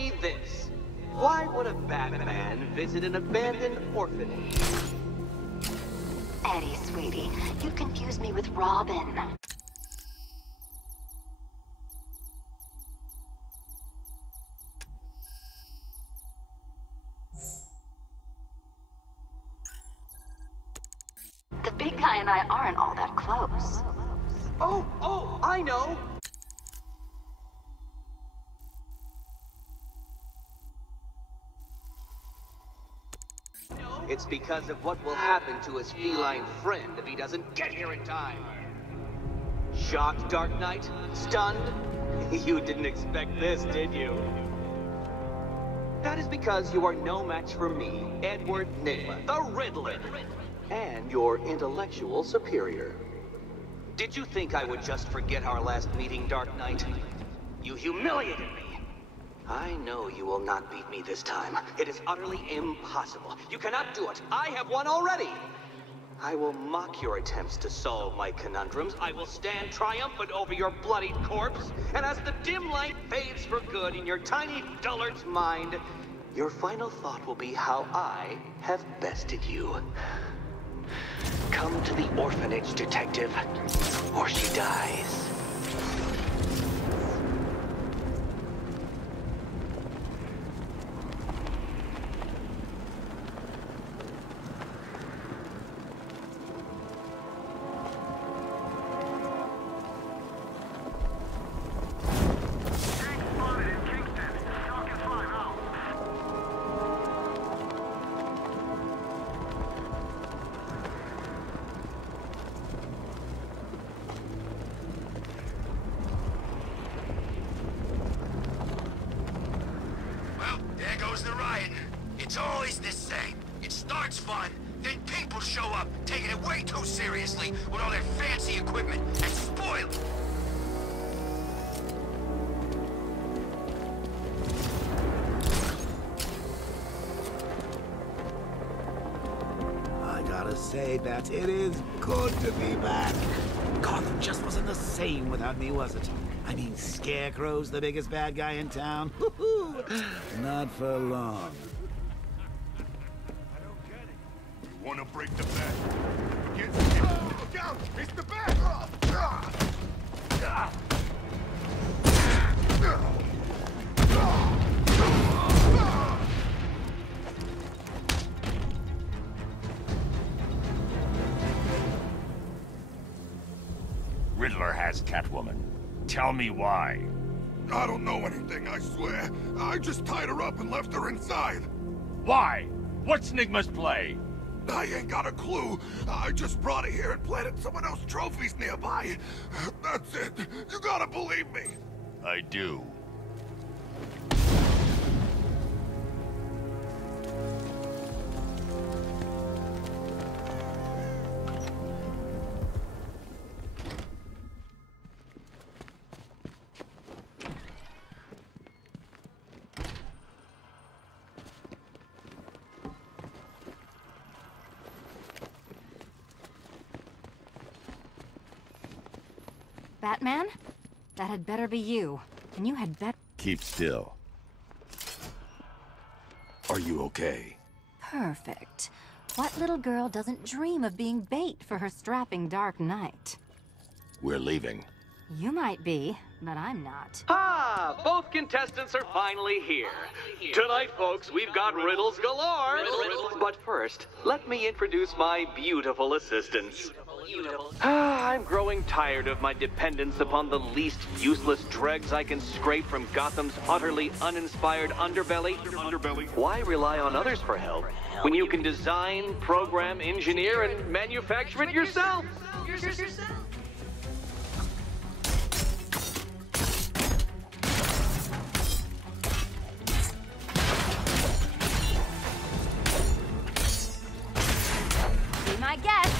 me this. Why would a Batman visit an abandoned orphanage? Eddie, sweetie, you confused me with Robin. The big guy and I aren't all that close. Oh, I know! It's because of what will happen to his feline friend if he doesn't get here in time. Shocked, Dark Knight? Stunned? You didn't expect this, did you? That is because you are no match for me, Edward Nygma, the Riddler, and your intellectual superior. Did you think I would just forget our last meeting, Dark Knight? You humiliated me. I know you will not beat me this time. It is utterly impossible. You cannot do it. I have won already. I will mock your attempts to solve my conundrums. I will stand triumphant over your bloodied corpse. And as the dim light fades for good in your tiny dullard's mind, your final thought will be how I have bested you. Come to the orphanage, detective, or she dies. It's always the same. It starts fun, then people show up, taking it way too seriously with all their fancy equipment, and spoil it. I gotta say that it is good to be back. Gotham just wasn't the same without me, was it? I mean, Scarecrow's the biggest bad guy in town. Not for long. Wanna break the bat? Look out! It's the bat! Riddler has Catwoman. Tell me why. I don't know anything, I swear. I just tied her up and left her inside. Why? What's Nygma's play? I ain't got a clue. I just brought her here and planted someone else's trophies nearby. That's it. You gotta believe me. I do. Batman? That had better be you. And you had better... Keep still. Are you okay? Perfect. What little girl doesn't dream of being bait for her strapping Dark Knight? We're leaving. You might be, but I'm not. Ah, both contestants are finally here. Tonight, folks, we've got riddles galore. But first, let me introduce my beautiful assistants. I'm growing tired of my dependence upon the least useless dregs I can scrape from Gotham's utterly uninspired underbelly. Why rely on others for help when you can design, program, engineer, and manufacture it yourself? Be my guest.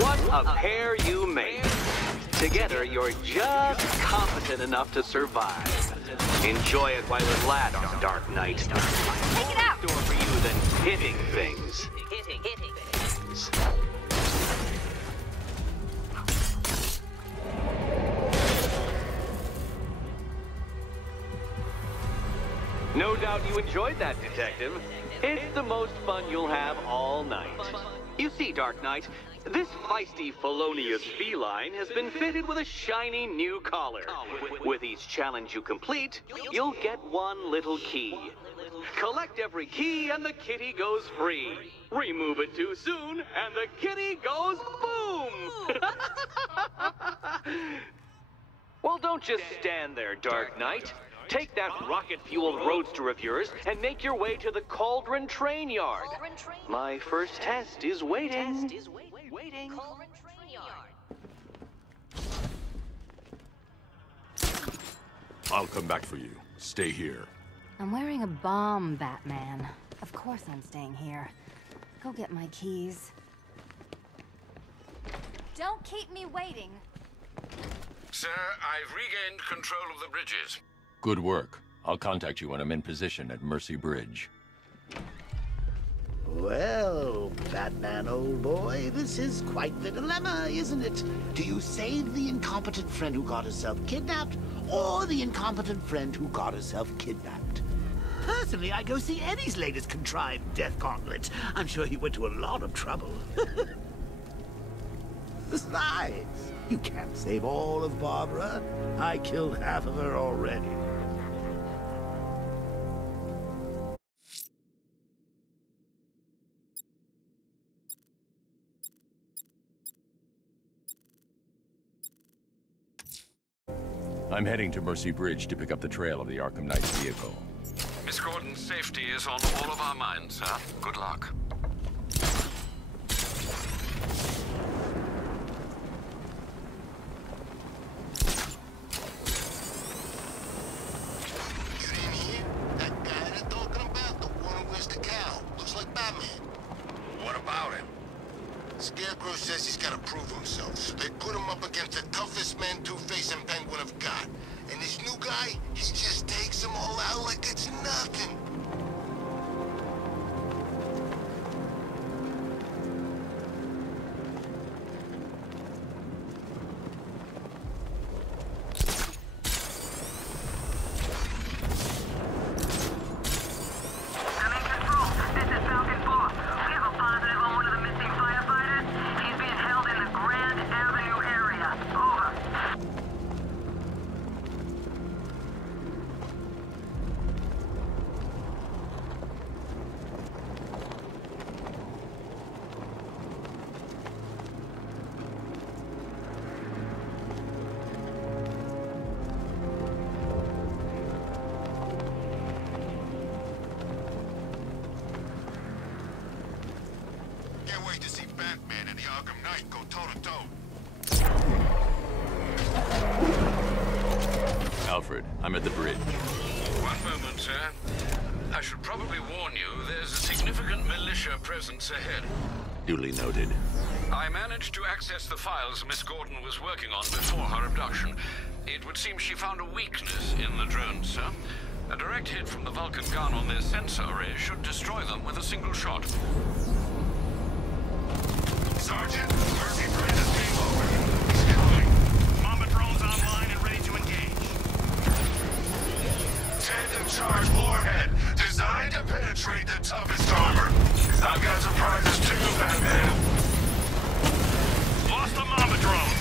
What a pair you make. Together, you're just competent enough to survive. Enjoy it while it lasts, Dark Knight. Take it out! More for you than hitting things. Hitting things. doubt you enjoyed that, Detective. It's the most fun you'll have all night. You see, Dark Knight, this feisty, felonious feline has been fitted with a shiny new collar. With each challenge you complete, you'll get one little key. Collect every key and the kitty goes free. Remove it too soon and the kitty goes boom! Well, don't just stand there, Dark Knight. Take that rocket-fueled roadster of yours and make your way to the Cauldron Train Yard. My first test is waiting. I'll come back for you. Stay here. I'm wearing a bomb, Batman. Of course I'm staying here. Go get my keys. Don't keep me waiting. Sir, I've regained control of the bridges. Good work. I'll contact you when I'm in position at Mercy Bridge. Well, Batman, old boy, this is quite the dilemma, isn't it? Do you save the incompetent friend who got herself kidnapped, or the incompetent friend who got herself kidnapped? Personally, I'd go see Eddie's latest contrived death gauntlet. I'm sure he went to a lot of trouble. Besides, you can't save all of Barbara. I killed half of her already. I'm heading to Mercy Bridge to pick up the trail of the Arkham Knight's vehicle. Miss Gordon's safety is on all of our minds, sir. Good luck. You didn't hear? That guy they're talking about, the one who wears the cowl. Looks like Batman. What about him? Scarecrow says he's gotta prove himself, so they put him up against the toughest man Two-Face and Penguin have got. And this new guy, he just takes them all out like it's nothing. Can't wait to see Batman and the Arkham Knight go toe-to-toe. Alfred, I'm at the bridge. One moment, sir. I should probably warn you, there's a significant militia presence ahead. Duly noted. I managed to access the files Miss Gordon was working on before her abduction. It would seem she found a weakness in the drones, sir. A direct hit from the Vulcan gun on their sensor array should destroy them with a single shot. Sergeant, Mercy Bridge is game over. He's coming. Mama drones online and ready to engage. Tandem charge warhead, designed to penetrate the toughest armor. I've got surprises too, Batman. Lost the Mama drone.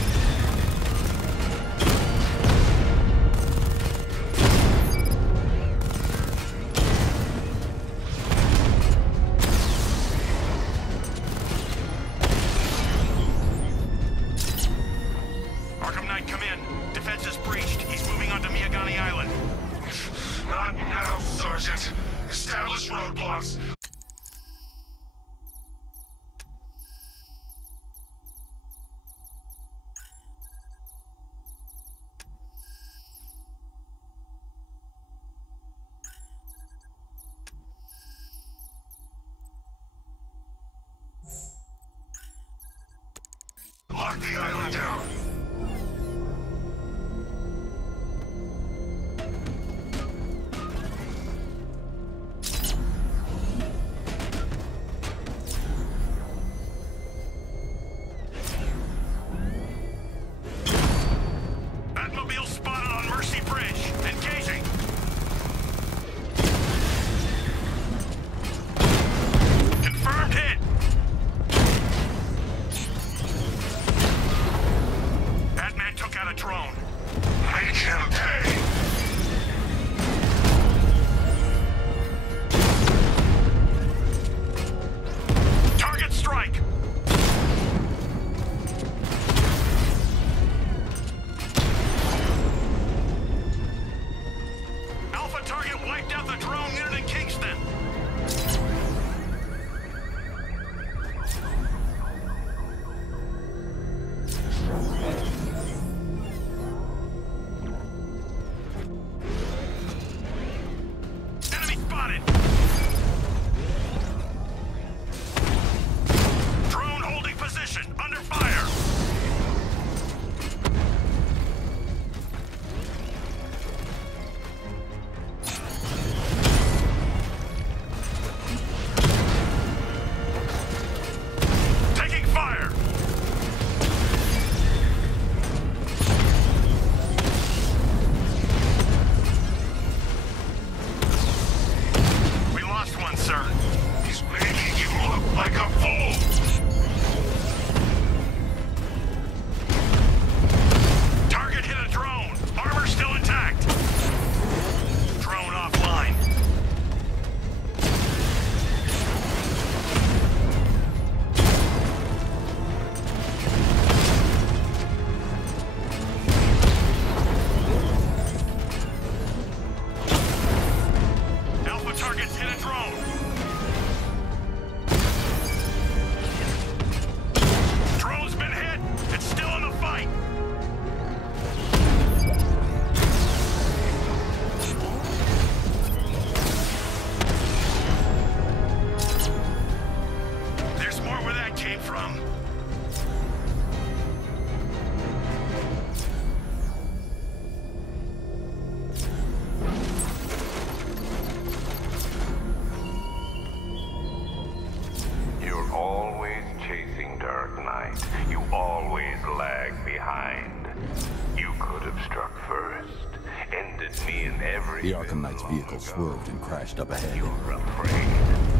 came from. You're always chasing Dark Knight. You always lag behind. You could have struck first. Ended me in every... The Arkham Knight's vehicle swerved and crashed up ahead. You're afraid.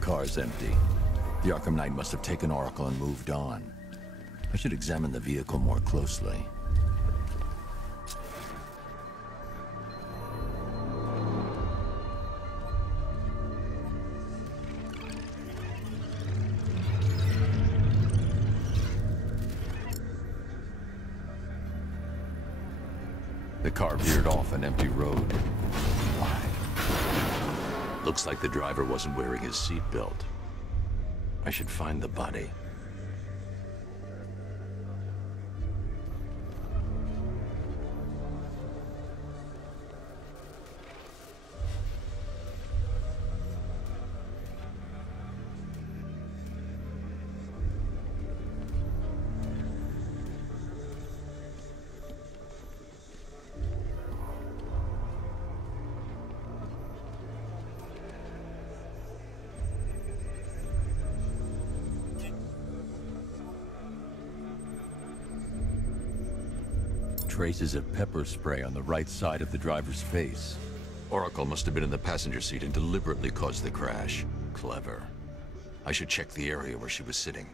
Car's empty. The Arkham Knight must have taken Oracle and moved on. I should examine the vehicle more closely. The car veered off an empty road. Why? Looks like the driver wasn't wearing his seatbelt. I should find the body. Traces of pepper spray on the right side of the driver's face. Oracle must have been in the passenger seat and deliberately caused the crash. Clever. I should check the area where she was sitting.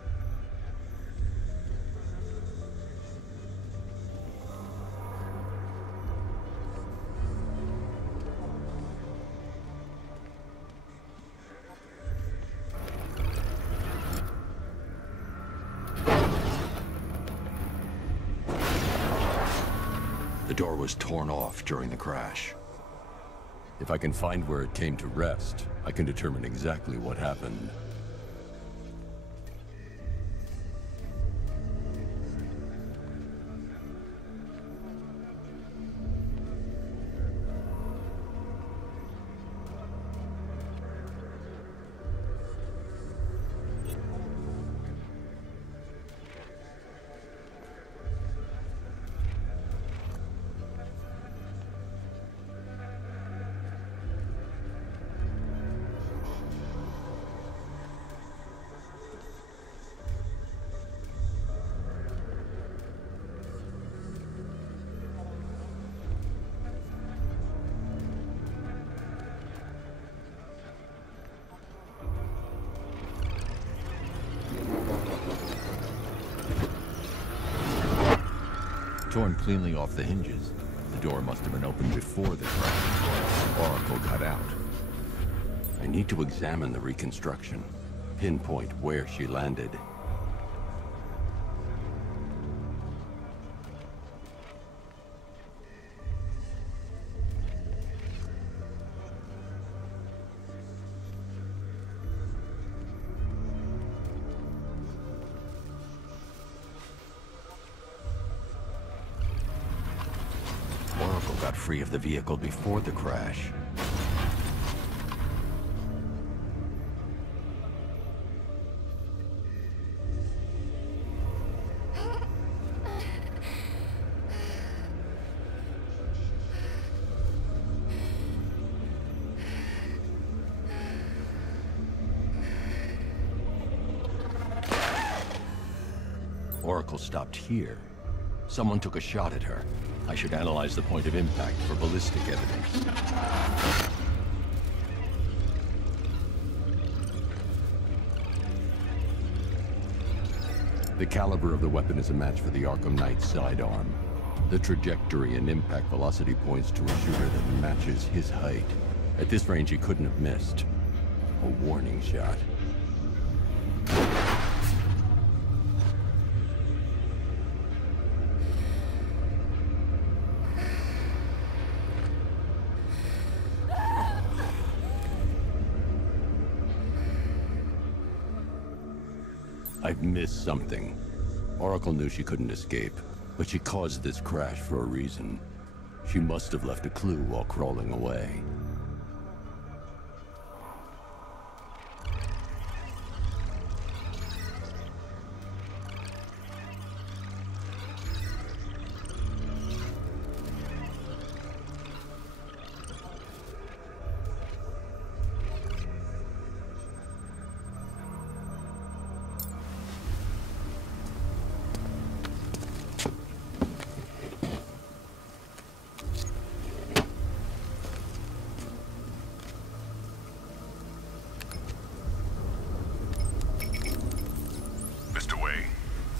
The door was torn off during the crash. If I can find where it came to rest, I can determine exactly what happened. Torn cleanly off the hinges. The door must have been opened before the crash. Oracle got out. I need to examine the reconstruction. Pinpoint where she landed. Oracle got free of the vehicle before the crash. Oracle stopped here. Someone took a shot at her. I should analyze the point of impact for ballistic evidence. The caliber of the weapon is a match for the Arkham Knight's sidearm. The trajectory and impact velocity points to a shooter that matches his height. At this range, he couldn't have missed. A warning shot. I've missed something. Oracle knew she couldn't escape, but she caused this crash for a reason. She must have left a clue while crawling away.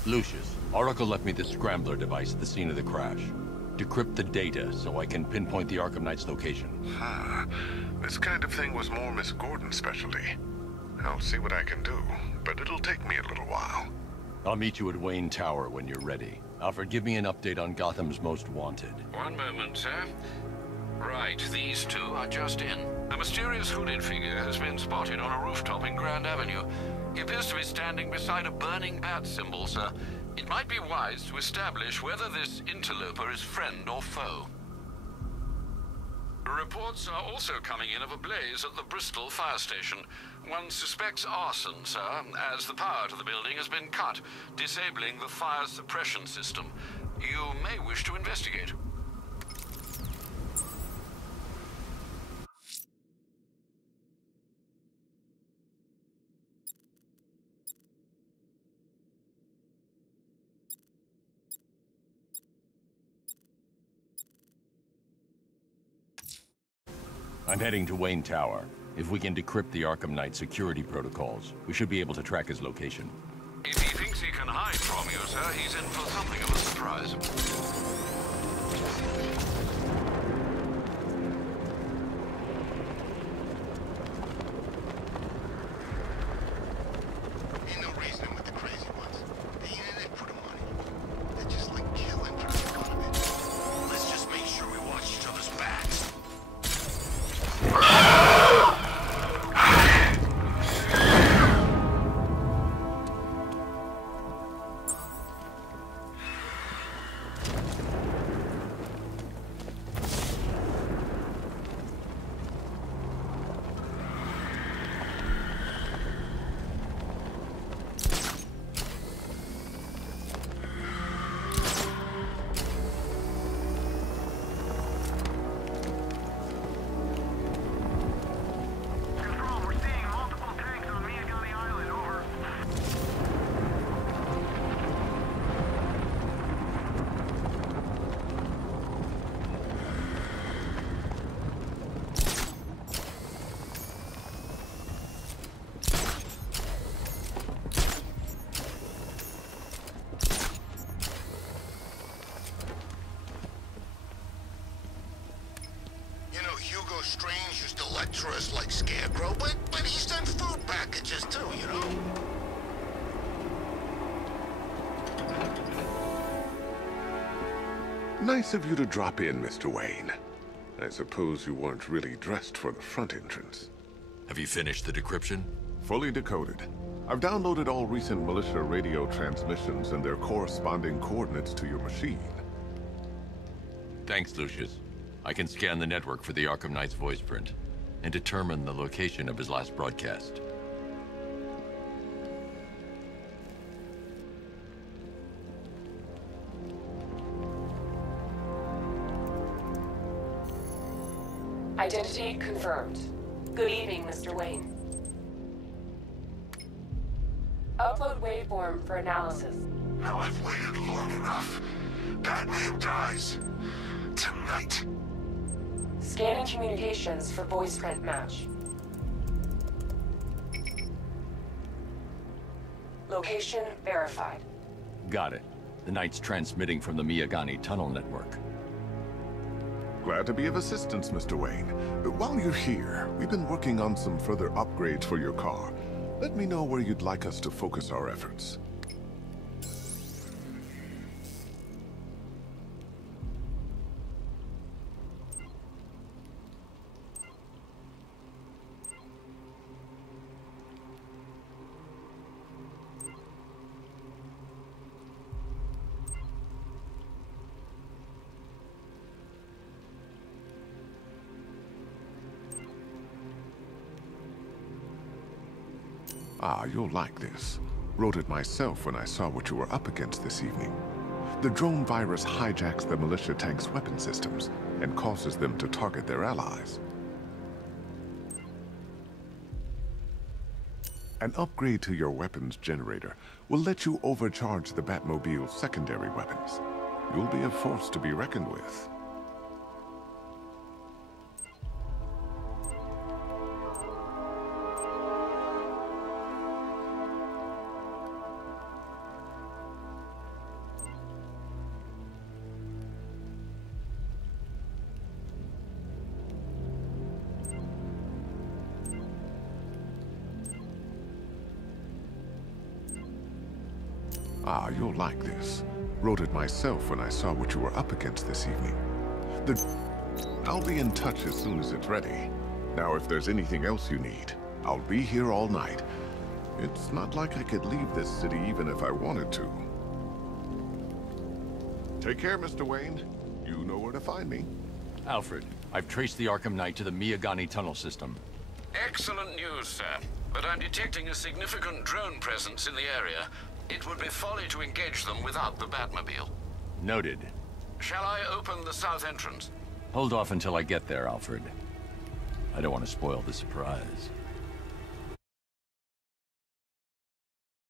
Lucius, Oracle left me the scrambler device at the scene of the crash. Decrypt the data so I can pinpoint the Arkham Knight's location. This kind of thing was more Miss Gordon's specialty. I'll see what I can do, but it'll take me a little while. I'll meet you at Wayne Tower when you're ready. Alfred, give me an update on Gotham's Most Wanted. One moment, sir. Right, these two are just in. A mysterious hooded figure has been spotted on a rooftop in Grand Avenue. He appears to be standing beside a burning bat symbol, sir. It might be wise to establish whether this interloper is friend or foe. Reports are also coming in of a blaze at the Bristol fire station. One suspects arson, sir, as the power to the building has been cut, disabling the fire suppression system. You may wish to investigate. I'm heading to Wayne Tower. If we can decrypt the Arkham Knight security protocols, we should be able to track his location. If he thinks he can hide from you, sir, he's in for something of a surprise. Strange used to lecture us like Scarecrow, but he's done food packages too, you know? Nice of you to drop in, Mr. Wayne. I suppose you weren't really dressed for the front entrance. Have you finished the decryption? Fully decoded. I've downloaded all recent militia radio transmissions and their corresponding coordinates to your machine. Thanks, Lucius. I can scan the network for the Arkham Knight's voice print and determine the location of his last broadcast. Identity confirmed. Good evening, Mr. Wayne. Upload waveform for analysis. Now I've waited long enough. Batman dies. Tonight. Scanning communications for voice print match. Location verified. Got it. The Knight's transmitting from the Miyagani tunnel network. Glad to be of assistance, Mr. Wayne. While you're here, we've been working on some further upgrades for your car. Let me know where you'd like us to focus our efforts. Ah, you'll like this. Wrote it myself when I saw what you were up against this evening. The drone virus hijacks the militia tank's weapon systems and causes them to target their allies. An upgrade to your weapons generator will let you overcharge the Batmobile's secondary weapons. You'll be a force to be reckoned with. Ah, you'll like this. Wrote it myself when I saw what you were up against this evening. I'll be in touch as soon as it's ready. Now, if there's anything else you need, I'll be here all night. It's not like I could leave this city even if I wanted to. Take care, Mr. Wayne. You know where to find me. Alfred, I've traced the Arkham Knight to the Miyagani tunnel system. Excellent news, sir. But I'm detecting a significant drone presence in the area. It would be folly to engage them without the Batmobile. Noted. Shall I open the south entrance? Hold off until I get there, Alfred. I don't want to spoil the surprise.